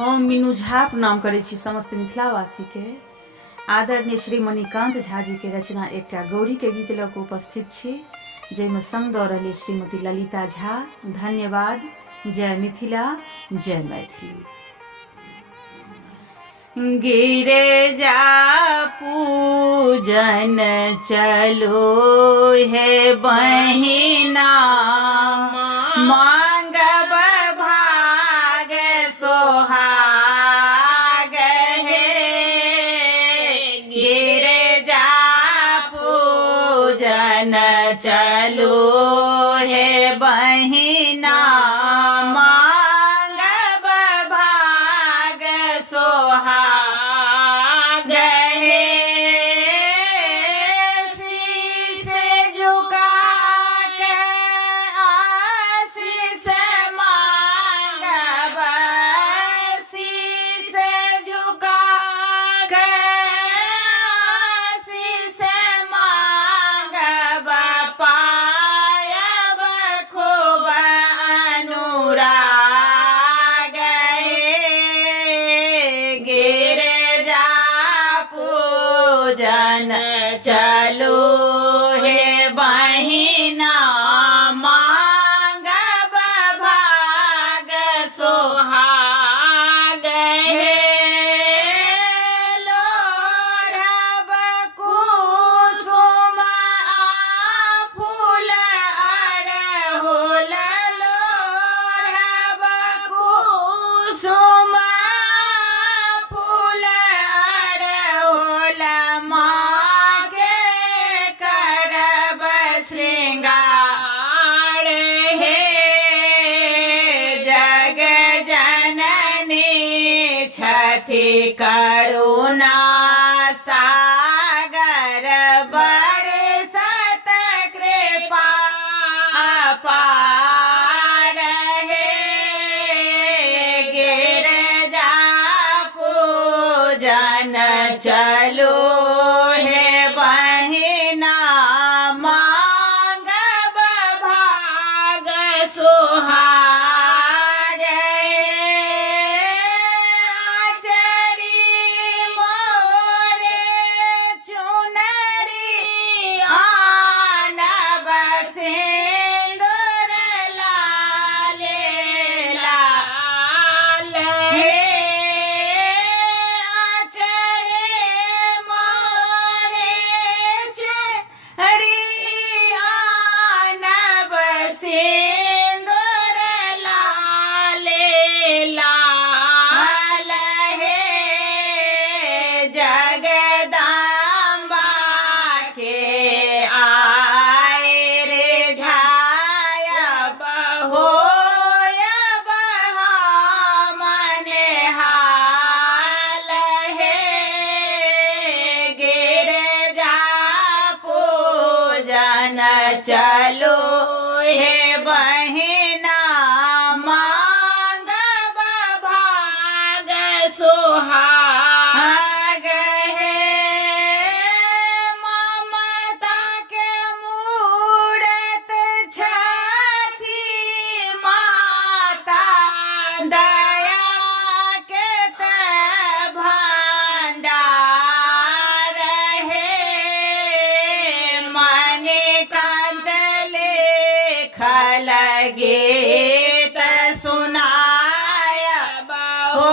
हम मीनू झा प्रणाम करै छी समस्त मिथिलावासी के। आदरणीय श्री मणिकांत झा जी के रचना एकटा गौरी के गीत लऽ कऽ उपस्थित छी, जाहिमे संग दऽ रहल श्रीमती ललिता झा। धन्यवाद। जय मिथिला, जय मैथिली। गिरिजा पूजन चलो हे बहिना, मांगब भाग सोहाग हे। गिरिजा पूजन चलो हे बहिना, मांगब भाग सोहाग हे। शीश झुका के आशीष मांगब, शीश झुका के आशीष मांगब, पायब खूब अनुराग हे। गिरिजा पूजन चलो हे बहिना, मांगब भाग सोहाग हे। लोढ़ब कुसुम आ फूल अड़हुल, लोढ़ब कुसुम आ फूल अड़हुल, माँ के करब श्रृंगार हे। जग जननी छथि करुणा सागर, बरसत कृपा अपार हे। गिरिजा पूजन चलो हे बहिना, मांगब भाग सोहाग हे। आचरी मोरे चुनरी आनब, सिंदूर लाले लाल हे। आचरी मोरे चुनरी आनब, सिंदूर लाले लाल हे। जगदम्बा के आए रे झायब, होयब हम नेहाल हे। गिरिजा पूजन चलो हे बहिना, मांगब भाग सोहाग हे। ममता के मूरत छथि माता, दया के ते भंडार हे। मणिकांत लिखल गीत सुनायब, हो